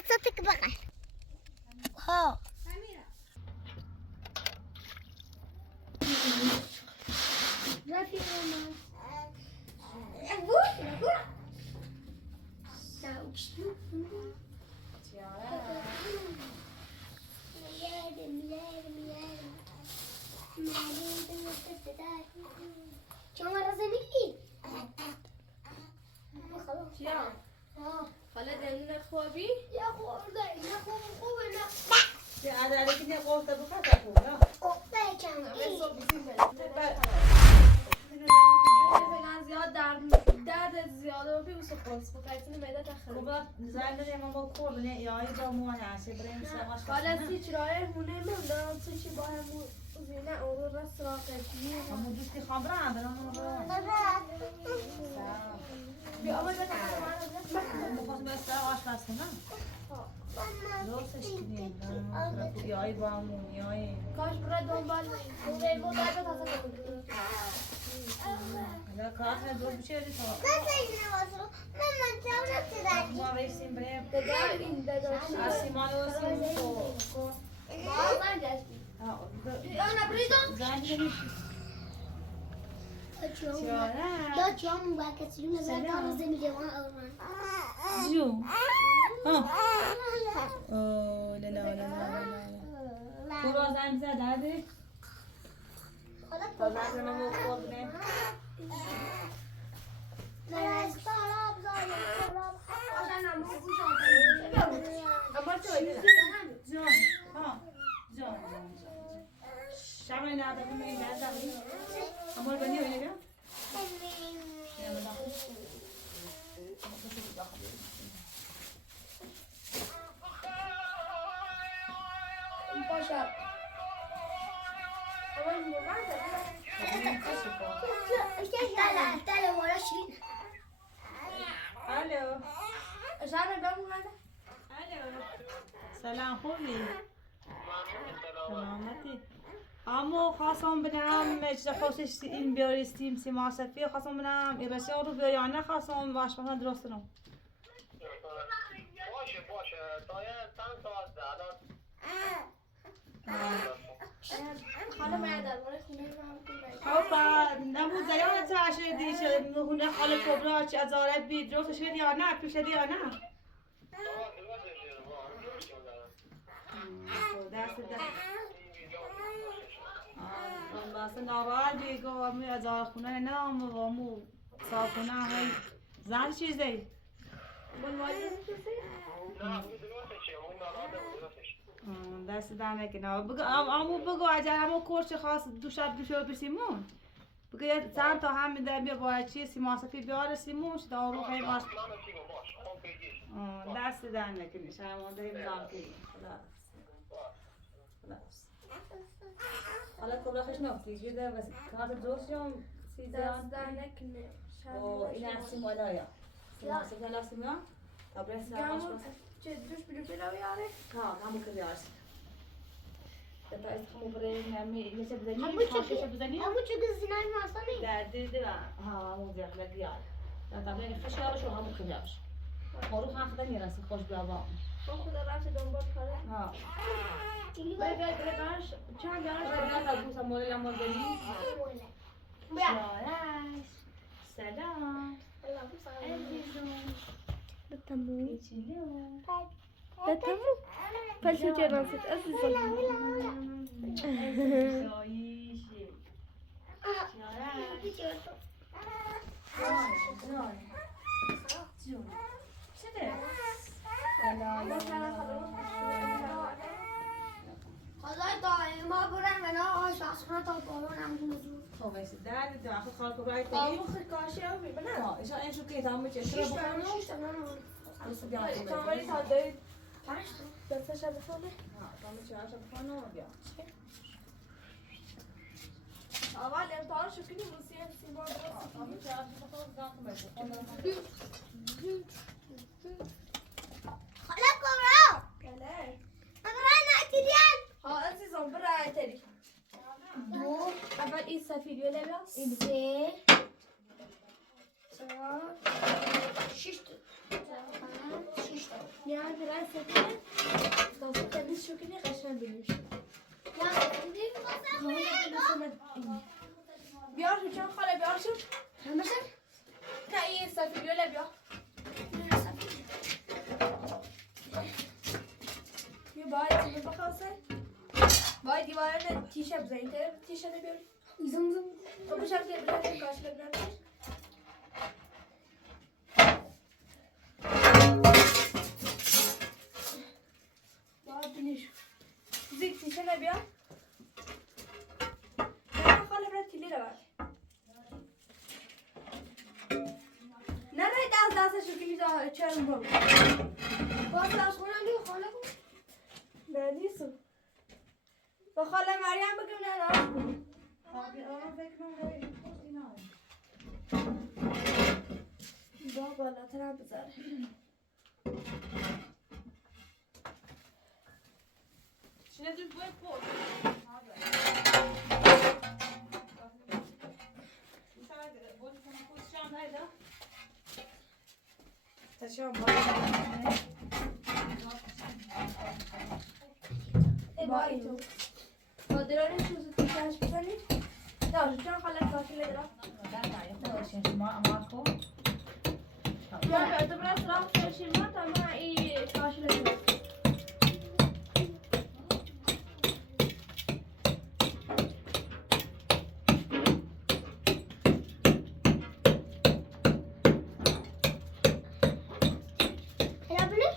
بطاطك بقى ها رافي ماما شو مرة زميلي خلاص يا خالد عندنا خوابي يا خورده يا خوبنا هذا عليك اني قلت بقى تاكل لا قطه كان زیاد زیاده و سپاس بخاطر معده تخریب خب زنده ما با خور بني يا ايضا مو انا سبرين سواش حالا سی چرای مونه من دارم چی با هم زینه اون رو راست راقتی هم دوستي خبره عندنا من بیا اول بده بخاطر بس سواش بس روسش کنیم یا ای با همون یا ای کاش برای دنبال اون ریمو باید بتازه لا کار دور بشه دی تو ماما ما ویسیم بریم دگر این داداش آسیمان و سیم کو ما زنجش بی انا بریدم زنده میشی لا جام باكسيون زمان زميلي وانا جو ها اوه لا لا لا لا تو راز هم زد هدی تا زنده نمو خود نه جان ها جان شامل نادر من این نادر امور بنی ولی بیا باشه اول الو جانا بمون هذا الو سلام خوبی سلامتی اما خواستم بنام اجازه خواستش این بیارستیم سیما صفی خواستم بنام بسیار رو بیا یا نه خواستم باش مثلا درست نم باشه تا یه چند ساعت الان حالا من درباره خونه من خب نمود زیان تا عشر دیشه مهونه خاله کبرا چه ازاره بی درست شد یا نه پیش شد یا نه دست بس ناراحت بیگو می ازار خونه نه مو صاف خونه های زن چیزی دست دامه که نه بگو امو بگو اگر امو کورش خاص دوشو بسیمون بگو یه چند تا هم میده بیا با چی سیما صفی بیاره سیمون شد آرو خیلی باش دست دامه که نیشه همون داریم زن که حالا کبرا خوش نفتی جده بس کارت دوستم سیزان نکنه و این هستیم بالایا سیما صفی هلا سیما تبرس نماش بس چه دوش بیرو پیلاوی آره ها همون که بیارش تا از همون برای نمی یه چه بزنی همون خاکش بزنی همون چه گزینای ماسانی در دیده ها همون دیگه لگیار تا تبرین خشیارش و همون که بیارش خورو خان خدا میرسی خوش بیا با خدا رفت دنبال کاره ها بگرش چند برای تا بوسا مولا موزنی شارش سلام عزیزم بتمو چیلو بتمو پلشو جناست عزیزم عزیزاییشی شارش جان جان شده خدای دائم ما برم بنا آشپزخونه تا بالونم حضور خب ایسی در داخل خال کبرای با تایی مخ کاشی هم میبینه ها ایشان این شو که تمام چه شروع بکنم دوست بیام کامری تا دارید دستش هم بخونه تمام چه هاش بکنم بیا اول امتحان شو کنی موسیقی سیما درست تمام چه هاش بکنم دام خاله کبرا بله اگر نتیدین ها عزیزم برای تری دو اول این سفیریو لبیا سه چهار شش Yani biraz seçelim. Nasıl temiz şokini kaşar bilmiş. Ya değil mi sen? بیار تو چند خاله بیار شد Mesela نه این صفی بیاره بیار یه باید تیمه بخواسته باید دیوارن تیشه بزنید تیشه نبیاری zım zım. تو بشم که بزنید کاشله بزنید باید بینیش زیگ تیشه نبیار نه خاله برای تیلی رو بر نه نه دستشو که میزه چرم برو باز از خونم دیگه خاله کن. نه نیستم با خاله مریم بگم نه نه با بالاتر هم بذاره Şimdi düz boy koy. با اینو با درانش روزو تیشش بزنید داشت جان خاله کاشله درام من تو برای سراغ فرشیما تا ما این کاشله درام Yapılır.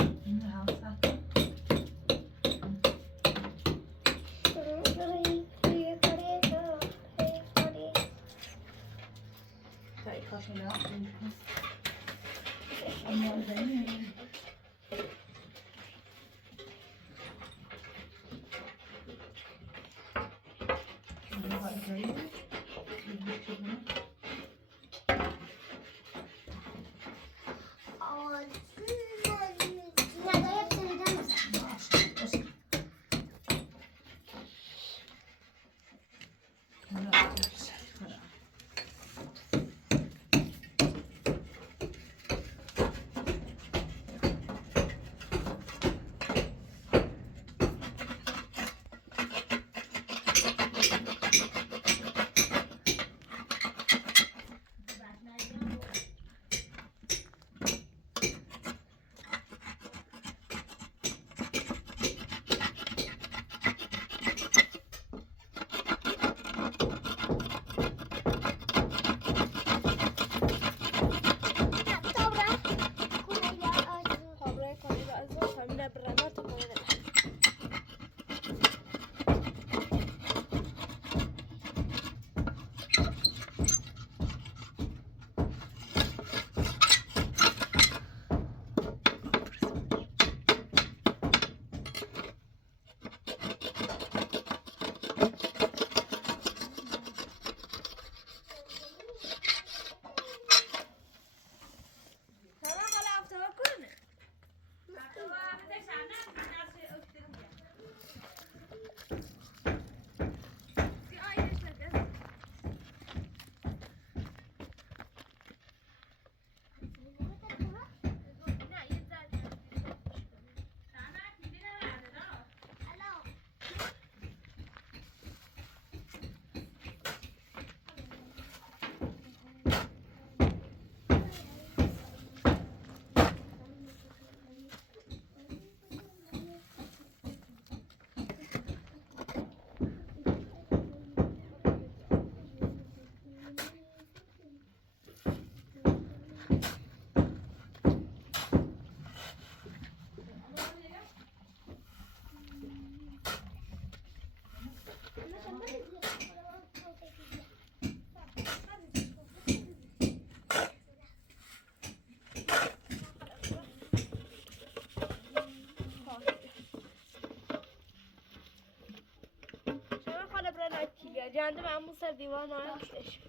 Geldi ben bu sefer divan ayakmış.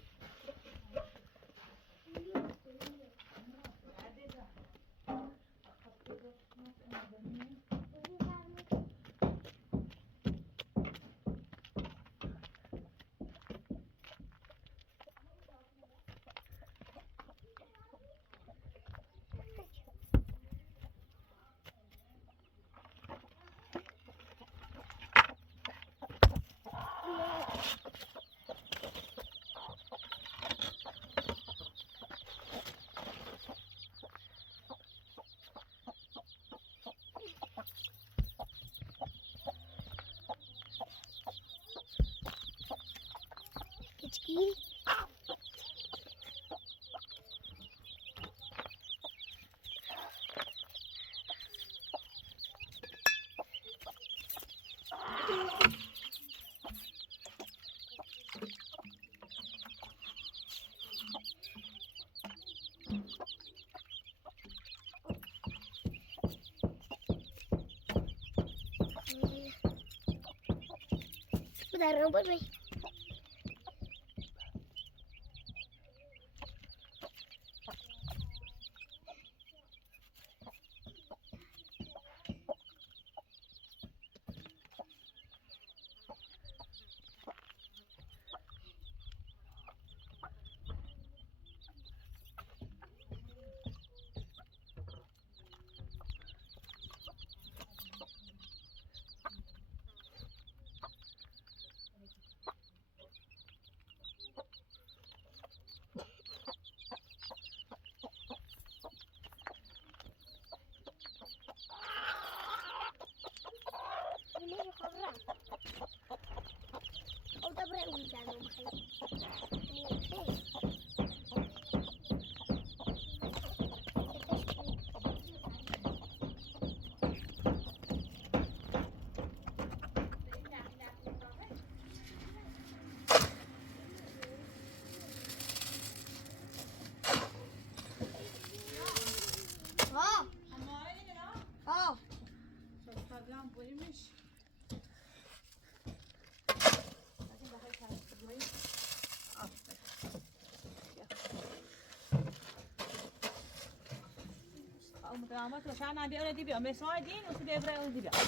Bentar, rumput, Bay. Ini orang. Oh, tak berat hujan. متعاملات وشعنا بيقرا دي بيقوم صاعدين وسيبي يبرا دي بيقرا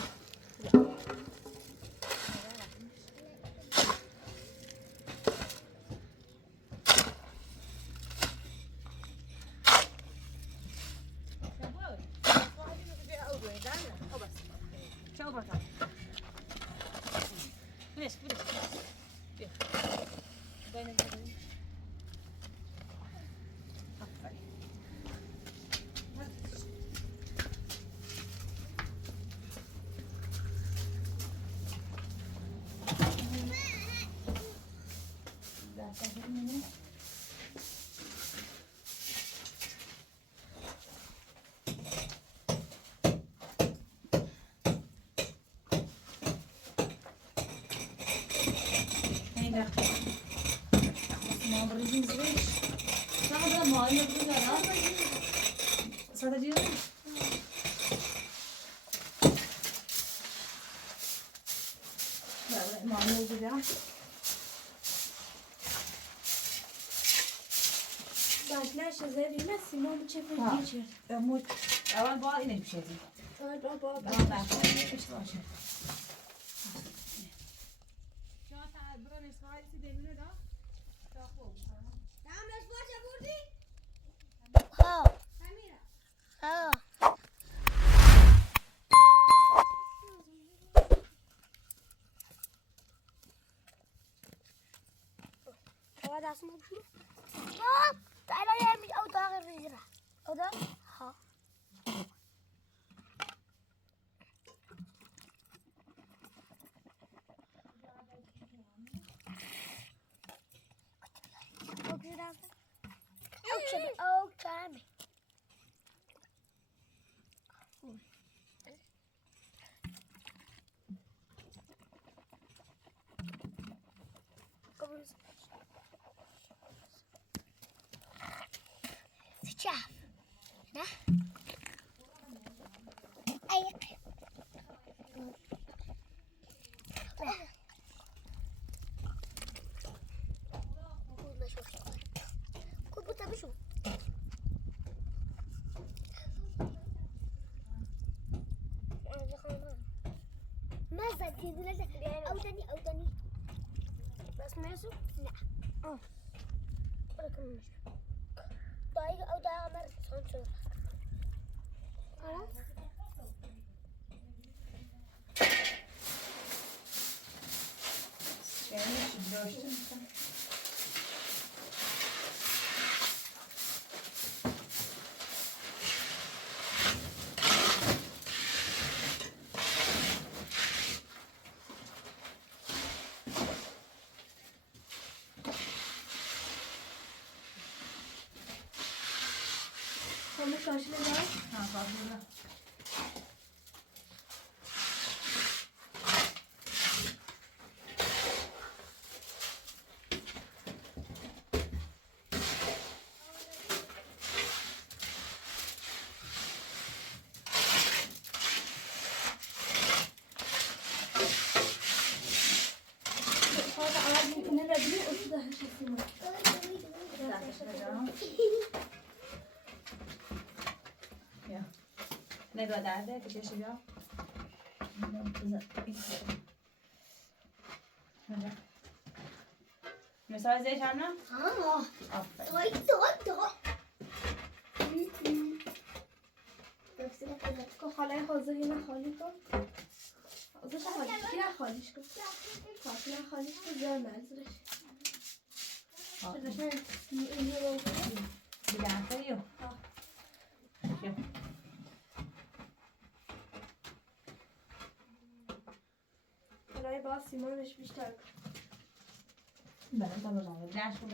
Baklar şezeri ne Simon çepe geçir. موت اول با اینه میشه دی Ay baba. هذا اسمه شو؟ تعال يا مي او داغ الرجرة او ده ها او كامي شاف ده أيق ماذا تريد أو تاني بس ما يسوق لا ولكن طيب أو ده عمر صنصور خلاص همون کاشی نگاه. ها خواهد هذا عادي إننا نبني وكذا هالشيء یا نگاه درده که چشی بیا مثال زیش هم نه؟ آفرین که خاله حاضری نه خالی کن. حاضر خالی کی نه خالیش کن. خالی نه خالیش کن زر نزدش. چرا اینو رو بیدن کریو برای باز سیمانش بیشتر کن. بله تا بزنم بلنش کن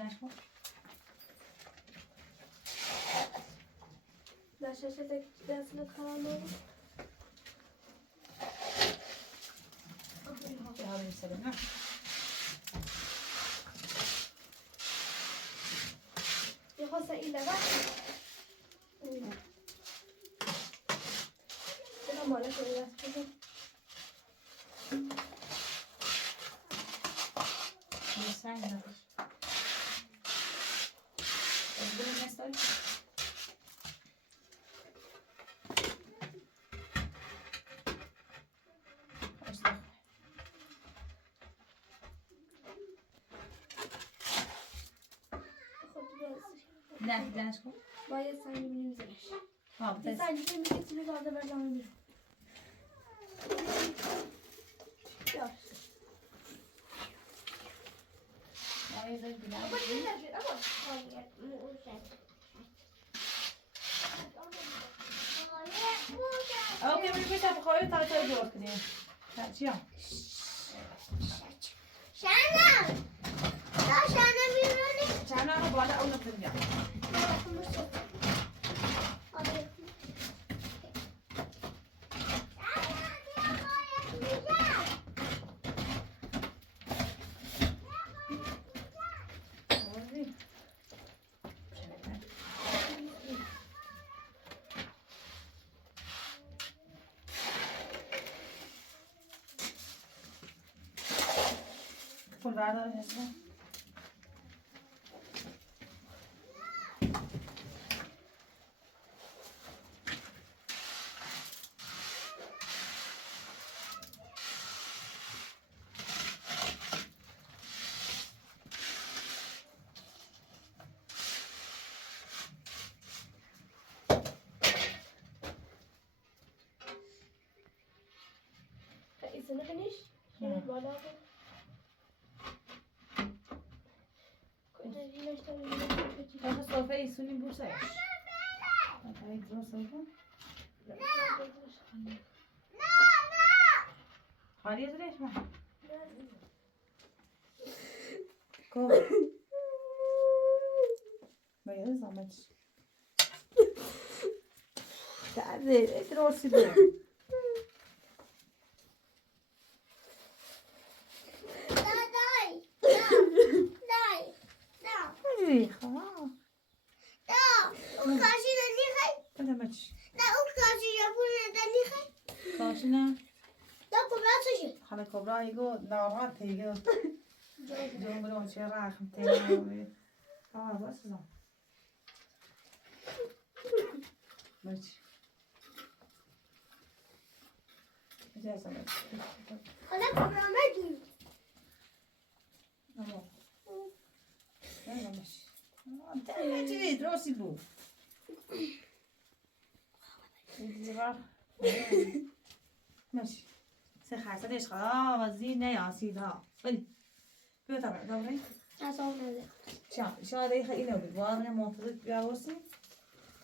داشته دست نکارم رو. چه ها بمیسته نه یه خواسته این لبه بنا مالا کنی دست بزن. سنگ نداشت از بلو نستایی خود بزنی. نه بلنش کن باید سنگی بینیم زنش. ها یه بتست سنگی که میگه توی گازه بردامه بیرون. بیار. آیه زای بلنش اما چی نشد اما. اوکی بری پیش بخواه تا چای جور کنیم چیا؟ شنم دا شنم بیرونی چند رو بالا اونو کنیم بیا پول بردار هستم ایسونه کنیش؟ بالا کن. کجا جیلش تا بگیرم؟ آخه صوفه ایسونی بوسش آخه درست صوفه خالی ازش من کو باید زامنش تعذر درستی بره ریخ اون کاشی دنی خواهی؟ بده بچه نه اون کاشی یپونه دنی خواهی؟ کاشی نه دا کبرا شد خاله کبرا ایگو ناراحت ایگو جمعه چه رخم تیمه باز زن بچه اجازه بچه حالا کبرا مگی اما نمیش تیمه چی درستی بود دیوار ماشي سخر سرش خلاص وزي نياسيد ها بلي بيو تبع دوري اصلا نده شو هذا يخلي إنه بالوارنا موترك بياوسي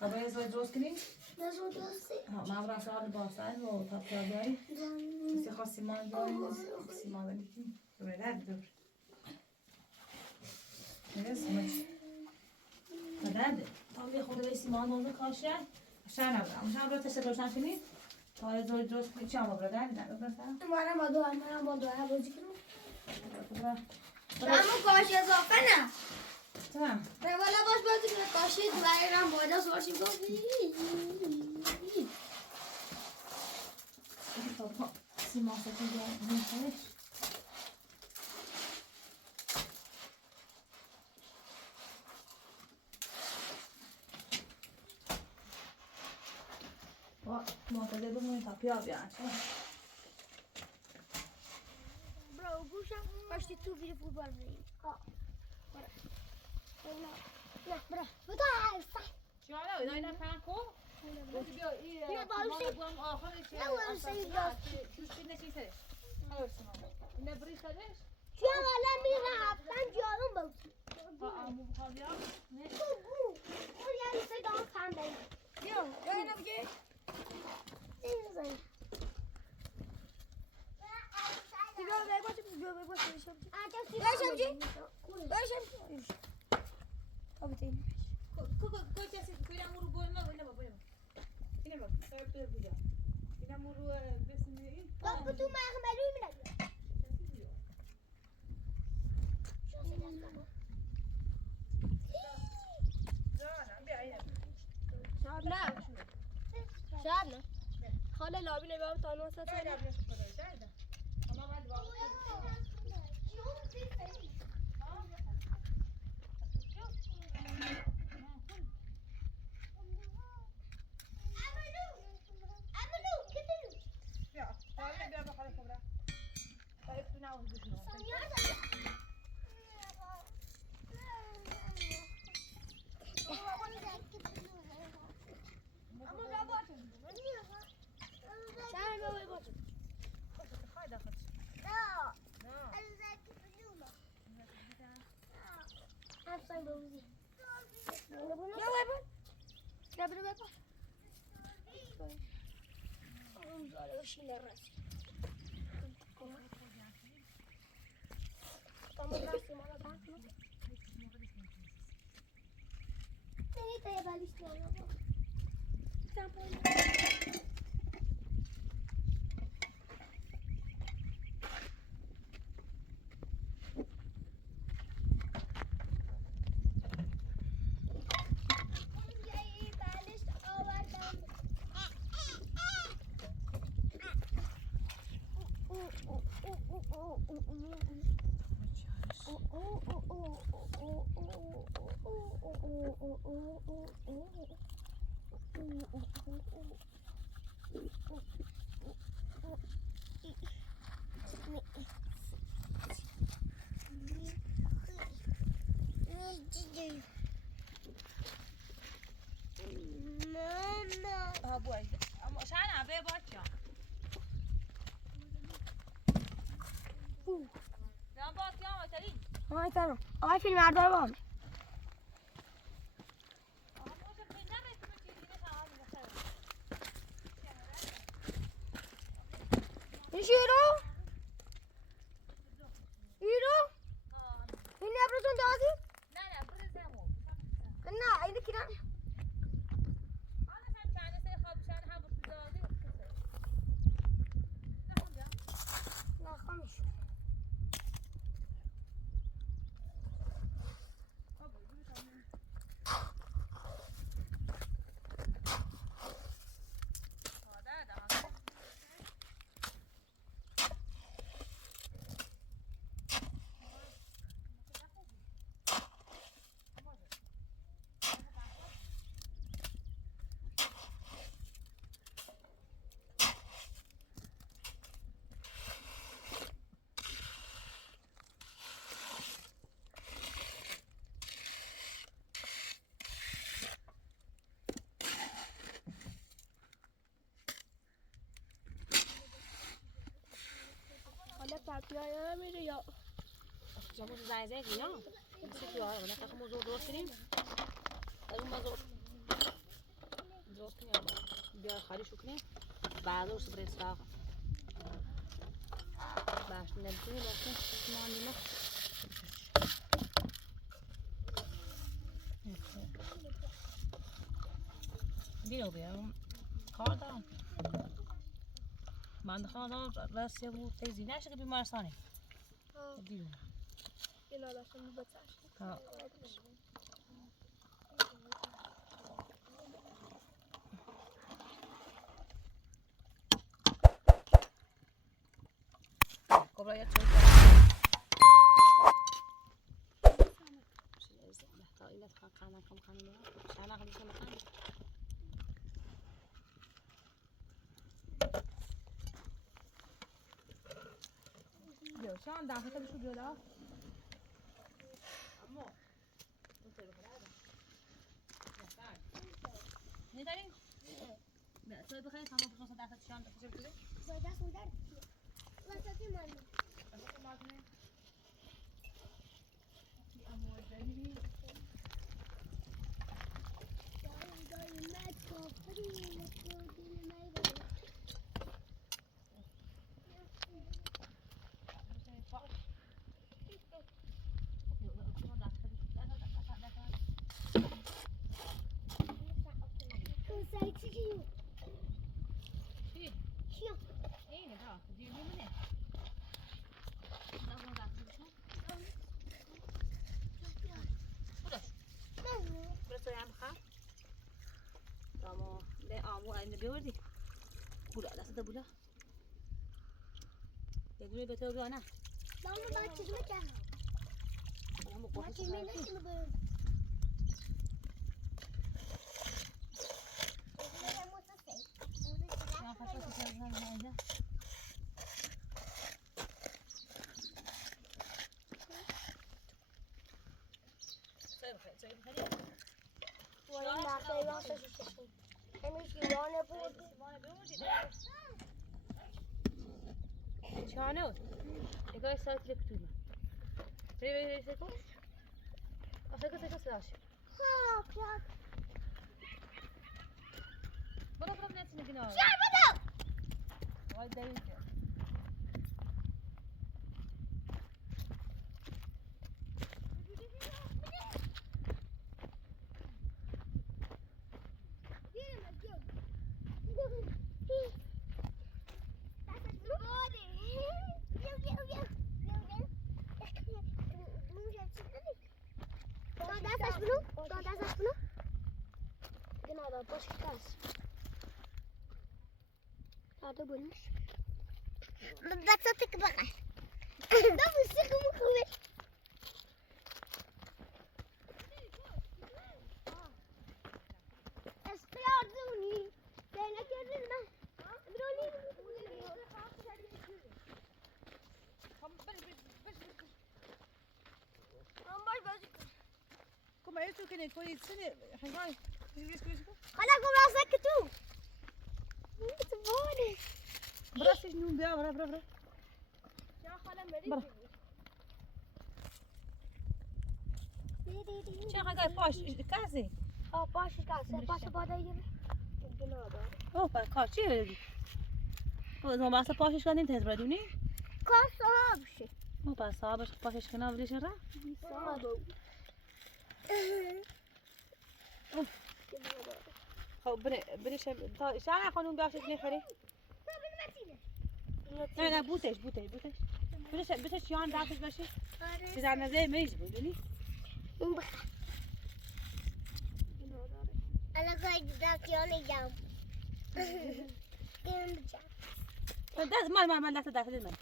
طب يسوي دروس كني نزو دوستی ها ما برا سوال باسل و طب بياري بس خاصي ما بياري خاصي ما بنيتي ولا دور بس ماشي هذا هم یه خورده به سیمان موضوع کاشتن شن نبودم اونجا رو تشت روشن کنید تا زور درست کنید چی هم برادر میدن بفرستم منم با دو بازی کنم. اما کاش اضافه نه. تمام والا باش بازی کنه کاشی دوباره هم باید سوارشیم گفت. بابا سیمان سفید نمی‌خوادش منتظر بمونید تا پیا بیان برو گوشم کاشتی تو ویدیو فوتبال بریم. نه برو بودو هستن. شاید اینا پنکو بیا نه باوشی بگم آخرش نه باوشی دوستی نشی سرش نه بریش سرش چون والا میره هفتن جارون باوشی آمو بخواب یا نه اون یعنی صدا کم داریم بیا اینم که این زنی بیا بگوشم بیا بگوشم بشم بشم کجاست کویلا مرو گل ما ولی بابا اینه بابا تو بودا اینا مرو بسنی بابا تو مخملو میاد شب نه خاله لابی نبیم تا نو ساعت آقای فیلم بردار با هم شیرو این نبرتون دادی؟ نه اینه که نه پاپیا میره یا شما زنگ زنگ اینا چی بیاره ولی تا موضوع درست کنیم از اون موضوع درست کنیم بیا خالیش کنیم بعد رو سپری استراحت باش نمیتونی باشه ما میمون بیام کار دارم من خواهم راستی بود تیزی نشه که بیمارستانی دیدم یه لالاشون بچش ها کبرا یه چوب بیا شان دفعه تا بشو بیادا نداریم؟ بیا تو بخیر تمام بخوام دفعه شان دفعه چه بده؟ Soy sudar. Vas a quemarme. بیاوردی بولا دست بولا یه دونه به تو نه Vamos a dar chisme ya. همون Chisme no se me puede. چانو نگاه ساعت لکتومه بری سکو سکو سلاش برو نتونی کنار وای دیگه هذا بولش بدك صوتك بقى ده بصيغ مخوي استيعزوني لأنك يرزنا بروني Kom maar even zoeken, ik wil iets zitten. خلاص قوم راسك تو انت بوني برا سجنون بیا برا یا خاله مری برا چه خواهی پاش کسی باش كاسه باش بادا يجي اوه پا کار چیه بردی؟ زمان بحث پاشش کردیم تیز بردونی؟ كاسه هابشي اوه پا صاحبش پاشش کنه بودیش را؟ صابو خب بریش تا شاید خانوم بیاشت نخری؟ نه بوتش بوتش یان دستش باشه چیز در نظر میز بودونی؟ انا قاعد داكيوني جام دست من دست داخل من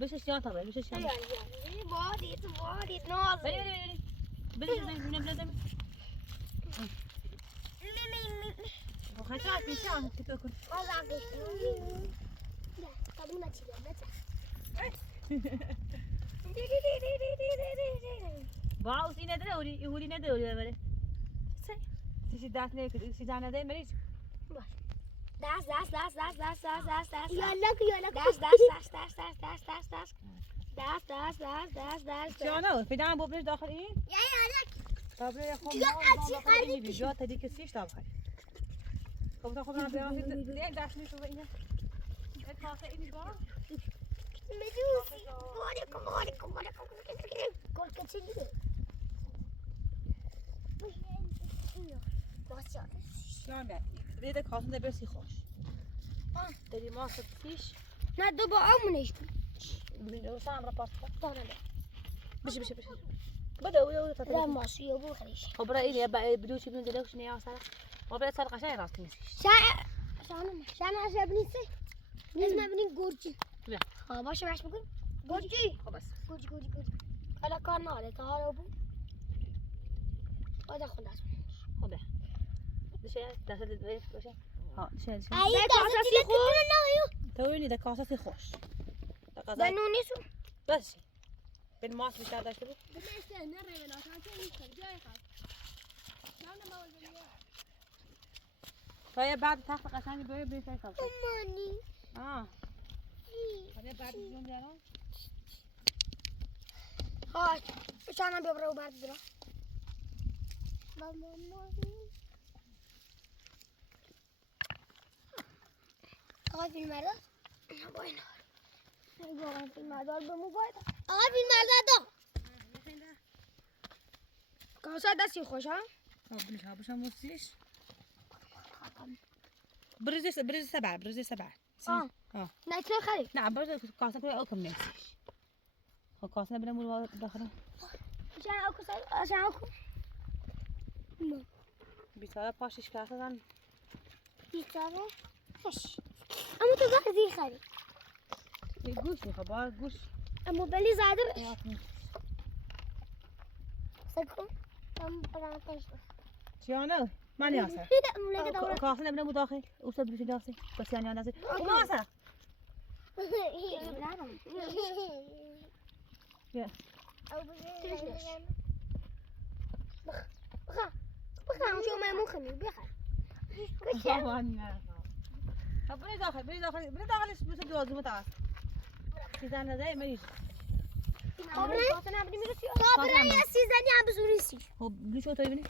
بشش یان تا بشش یان بودي ناظر بری بلازم خواهد راست میشه آن که بکن باوس این نداره اولی نداره بره چیزی دست نکرد چیزی نداره مریض دست جانو فیدان ببرش داخل این ببره خب داخل این بیجا تا دیگه سیش تا بخیر خب تا خب من بیارم دیگه دست میشه و اینه کاسه اینش با مدوسي كل كتير باشه. شلون ريدك خاصة ده بس يخش داری ما فیش نه دو با آمونش کن. من سام را پاس کن دانه ده. بشه بده تا ده ماشی یا بو خریش. خب برای این بدو چی بدون دلش نیا سر ما برای سر قشنگ راست نیست شان عشب نیستی؟ اسم ببینین گرجی. بیا. ها باشه باش بکن. گرجی. خب بس گرجی. حالا کار نداره تا حالا بو. آده خود است. خب بیا بشه دست دست باشه ها چه ای دست دیگه تو نه تو اینی ده کاسه خوش به نونیسو. بس بین ماست بیشتر داشته بود تا یه بعد تخت قشنگی بیای بریم سر کار مامانی. حالا بعد بیام بیارم ها شانم بیا برو بعد برو. مامانی. آقا فیلم مرداد؟ با اینا. واقعا فیلم مرداد به موبایل. آقا فیلم مرداد. کاسه دستی خوش ها؟ بلش ها بشم موسیش برز سبع آه. نه چه خری؟ نه برز کاسه کنه اوکم نیستش خب کاسه نبینم مورو داخله عشان اكو نه بیچاره پاشش کردن بیچاره خش اما تو زدی خری یه گوش میخواد گوش اما بلی زده سکو ام برانتش چیانه من یاسر لگه دور کاسه نبینم مورو داخل اوسه بلش داخل بس یعنی اندازه ما اصلا بیا بخوام شو ما مخني بخير بري داخل بس دوز متعس سيزان ده ماليش صابرا يا سيزاني عم بزوريسي هو بلشو تو يبني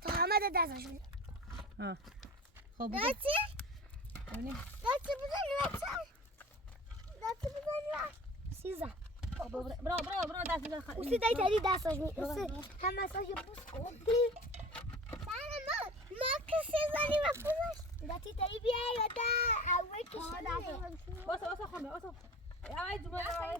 فهمت دازش ها خب داتي يبني داتي بزن سيزان برو داس وسي داي تاري داسش وسي هم مساج بوس ما كسيزاني مفهومش داتي تاري بيا يدا اول كشي بس خمه بس يا جماعه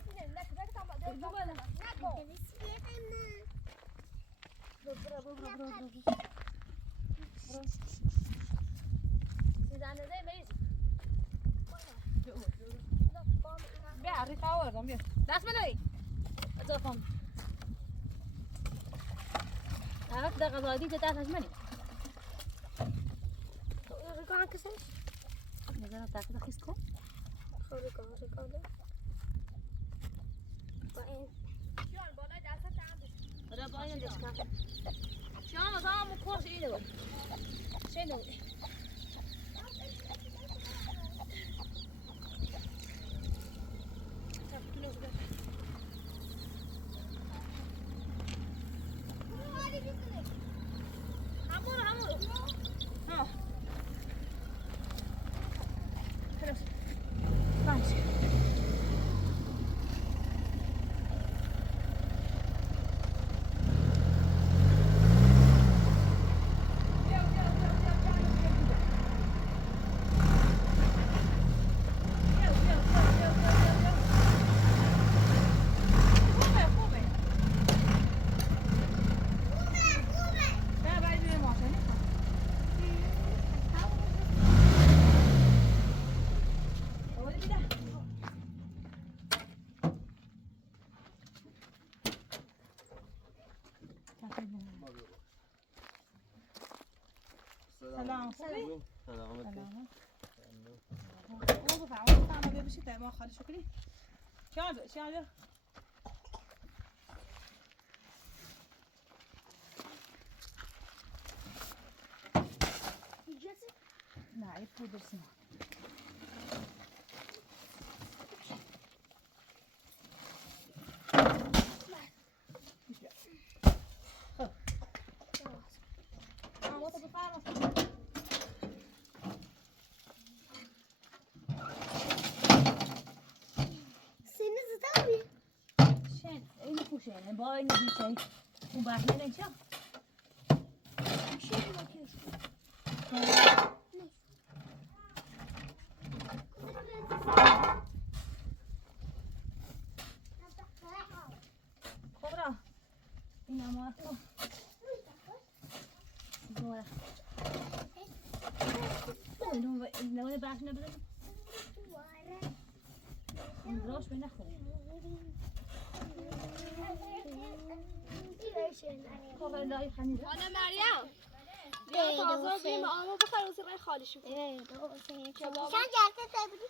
بیا ریخا آوردم بیا دست بده اضافم عرفت ده غزادی ده دست از منی ركان كسر نظر تاکید خیس کن ركان را باید دست کن شام از آم کوش اینه بود شنو سلام خوبی؟ سلام بفرمایید بفرمایید بشید ما خالی شکری چیان نه این پودر سیمان با این بیچه اون بحنه نچه کبرا این ما دوره اینو بخش نبودم راش به نخور کبرا لای خنید خانم مریم بیا تازه بیم آمو بخور و سرای خالی شو شان جرده تبری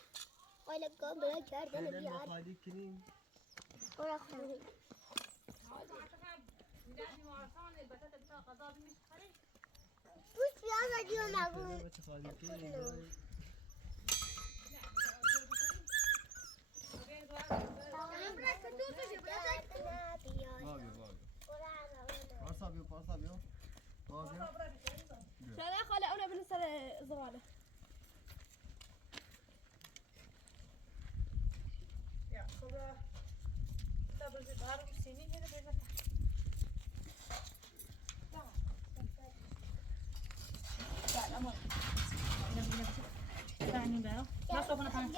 ولی کام برای کردن بیار خالی کنیم برای خالی پوچ بیار دیو نگون خالی کنیم پارسا بیا شده خاله اونه بینو سر زغاله Ja, kobra. Dat is het waarom zie je niet meer. ما صوفنا خانم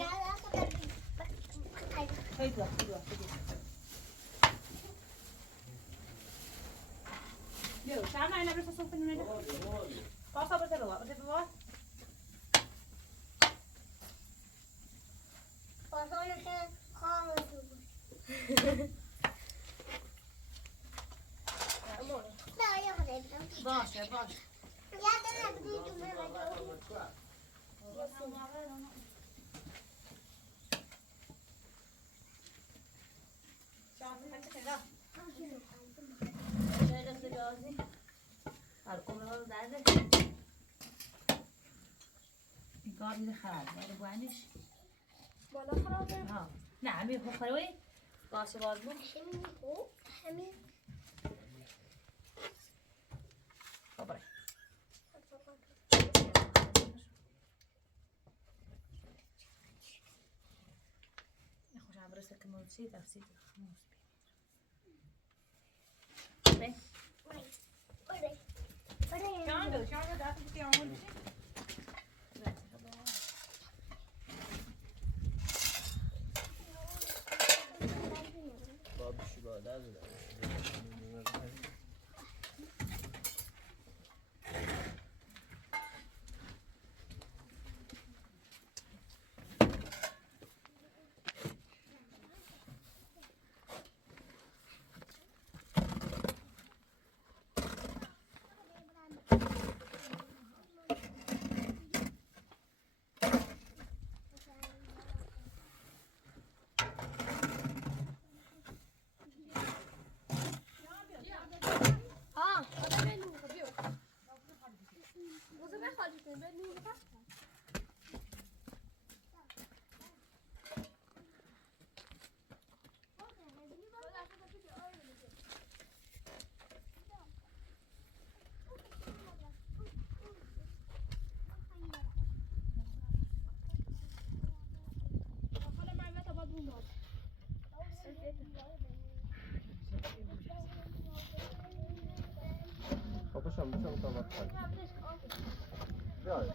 هيدا يو شو عملنا بس صوفنا من هنا قاصة بتروى بتروى پاسانش خاموش بود نه یه خودی بدم باشه باشه یادم نبودی تو ببرم شاید سجازی الکل رو درده این کار میره خراب ولی بوانش بالا خرابه ها نه همین خوب خروی باشه باز بود همین خوب همین خبره خوش عبرسه که موسی تفسیر خموس بی بره بره Şandı, şandı da bir yağmur. بابی شو باید از خالی کنیم به نور بخور باشم باشم تا وقت خالی بیای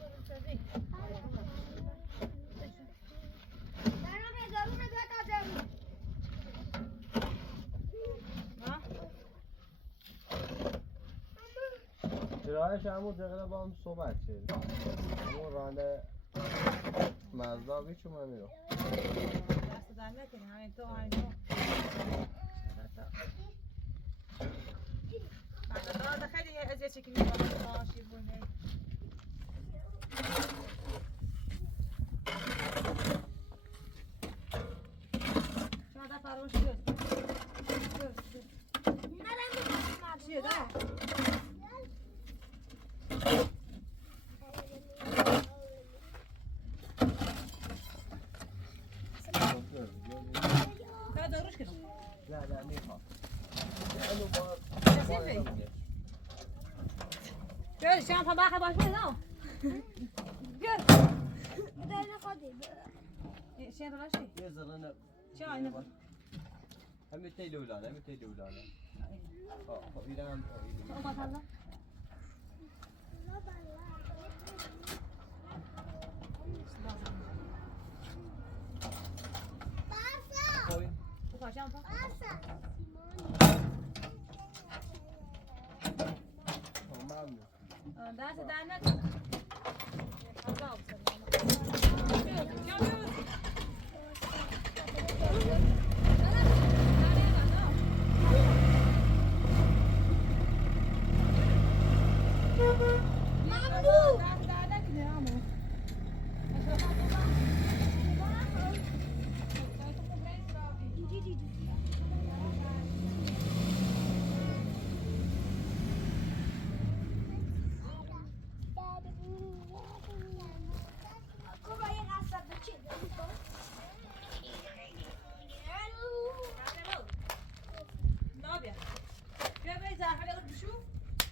چرایش همون دقیقه با هم صحبت شد همون رانده مزدابی چون من میرو Ders در نکنی همین تو aynı. بعد خیلی از چه کی ماشی بونه. شما دا فراموش کرد. چیه دا؟ بعد داروش کنم. نه میخوام اینو با Gör, sen får bara bort det då. Gör. Sen vad ska یه زرنه چه آینه؟ همه تیل اولانه همه تیل اولانه خب ایران du? Vad kallar? بخواشم فقط ممنون. دست در نکن غذا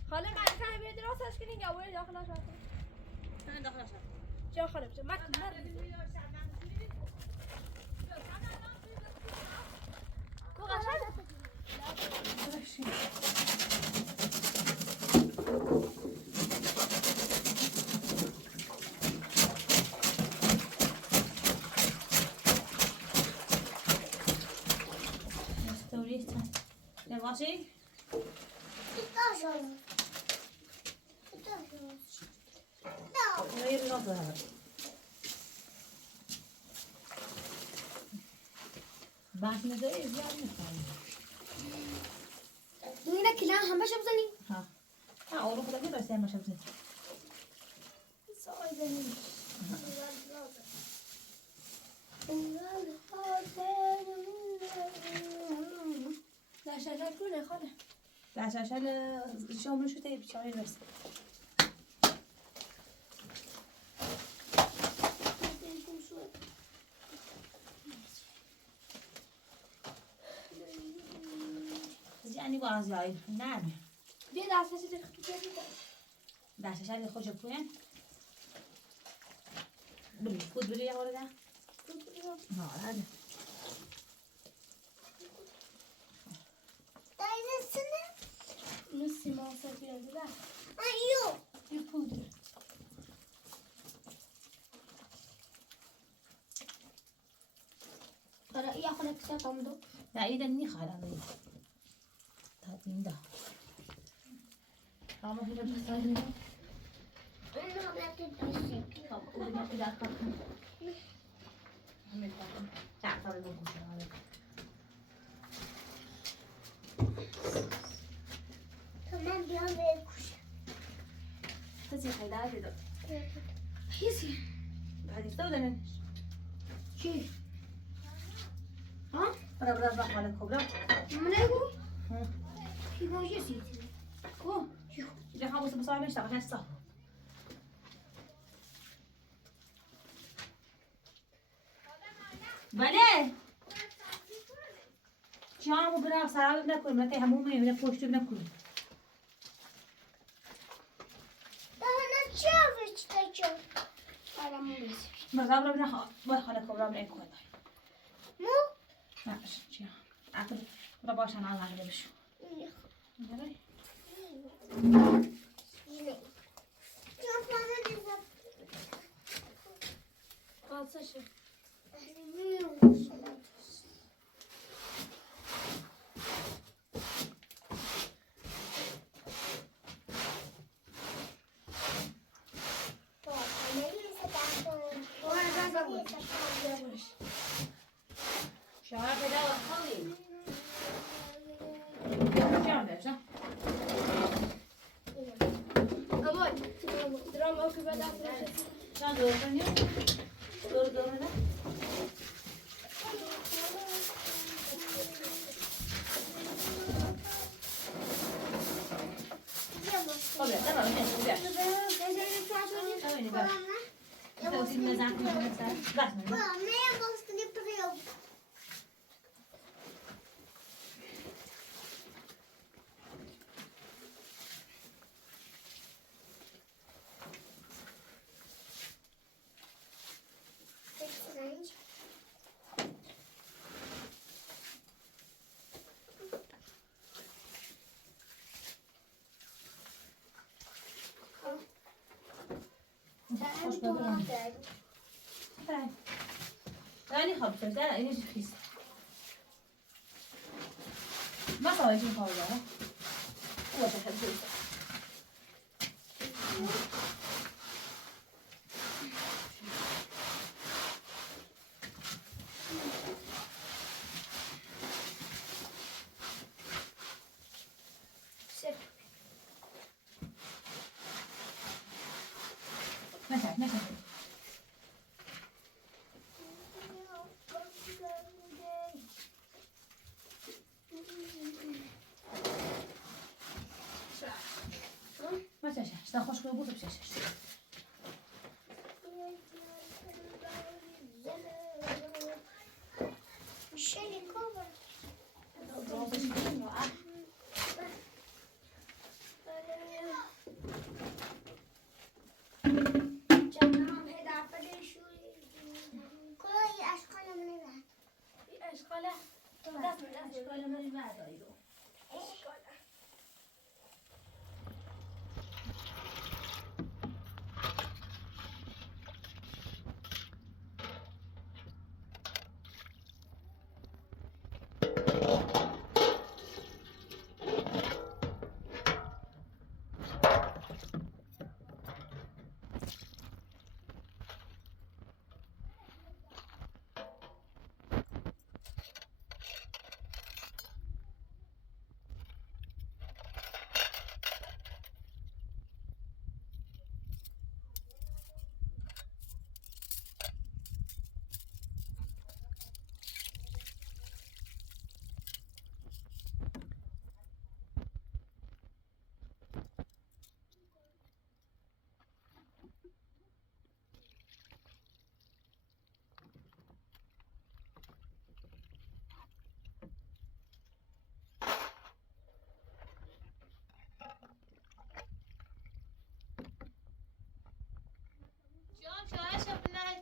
خاله من بیاد راستش کنین یا ولی داخل نشد من داخل شد جا خاله بچه من نباشی؟ غير النظر بعد نداری زیاد میخوایی میره کلا همه شب زنی ها اولو خدا که راستی همه شب زنی سای زنی داشته کنه خاله در شاشل شاملو شده بیچاره راستی یعنی باز یای نه بیا دستش در شاشل خوش کنن بری خود بری یا ورده نه هذا نصی ماسه بیاد ده ایو یه پودر ترى يا خلك ساتمدو لا إذا إني خالد تاتين ده kamu sudah bisa ini انا غلطت بس kamu udah tidak akan ambil kamu tak kalau mau kusir كمان بيعمل كوش تزي خيدات ده يسي بعد يستودن كيف ها برا بقى على كبرى من يقول يقول يسي كو إذا خابوس بصار مش تبغى هسه بله جامو برا سراب نکن من که همون میونه پشت نکن انا شافت تجو على مولس مرزا برا بنا ما خاله كبرى من كودا مو ماشي جا أكل رباش أنا على هذا بشو يلا قاطشه شعار كده وخلي شعار ده اما دراما که بعد شلون دور کنی؟ دور نه؟ خب بیا تمام بیا تو سیم نزن کنی بس نه خوش بگم دانی خواب شد در اینش خیس ما سوای جون خواب داره او چه خیلی خوب نکن Maciasia, está خوش کنه بود بشه شیلی کوبا جانم هدف بده شوری کلای اشکال منی بعد اشکاله دست اشکال منی بعد آیدو اشکاله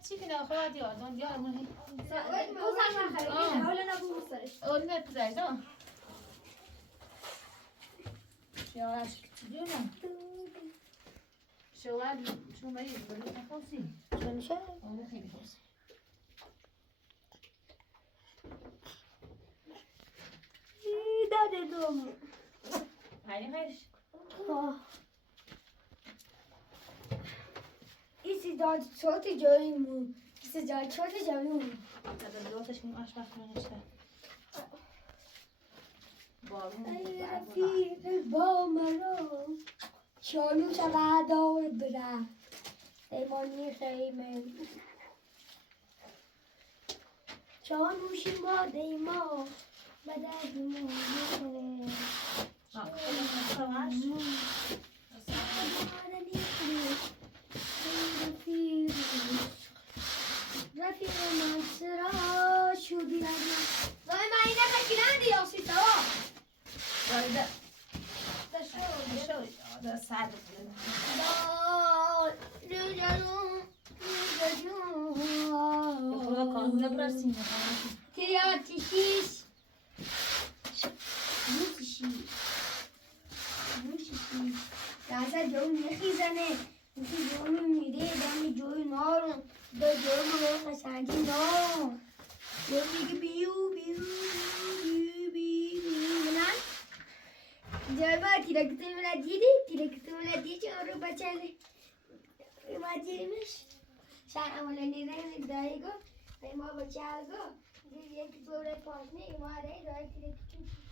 چی که نخواد دیار دون دیار منی حالا نبود سرش اول نه پدر دون شوارش دیوم شوار شو میگی ولی نخواستی چون شد اون خیلی خواستی داده دوم هایی خیش ایسی داد صوت جاییمون ایسی داد صوت جاییمون تا دوتش می آشپز کننشته بارون ای رفیق با مرا چالو شود دار بره ایمانی خیمه چالوشی ما دیما بدهی ما میکنه رفیق من سرا شدی دای من اینه خیلی یاسی سوا وارد ده سعد خدا کانونه برسیم تریاتیشیش موشیشی دازه جو میخیزنه میخی جو میمیره دمی جوی نارون دا جو مرون قشنگی نار جو میگه بیو بیو بیو بیو من جای با تیرکتون من دیدی چه رو بچه ما دیدیمش شهر اولا نیره دایی گو ما بچه ها گو یک دوره پاسنه ایماره دایی تیرکتون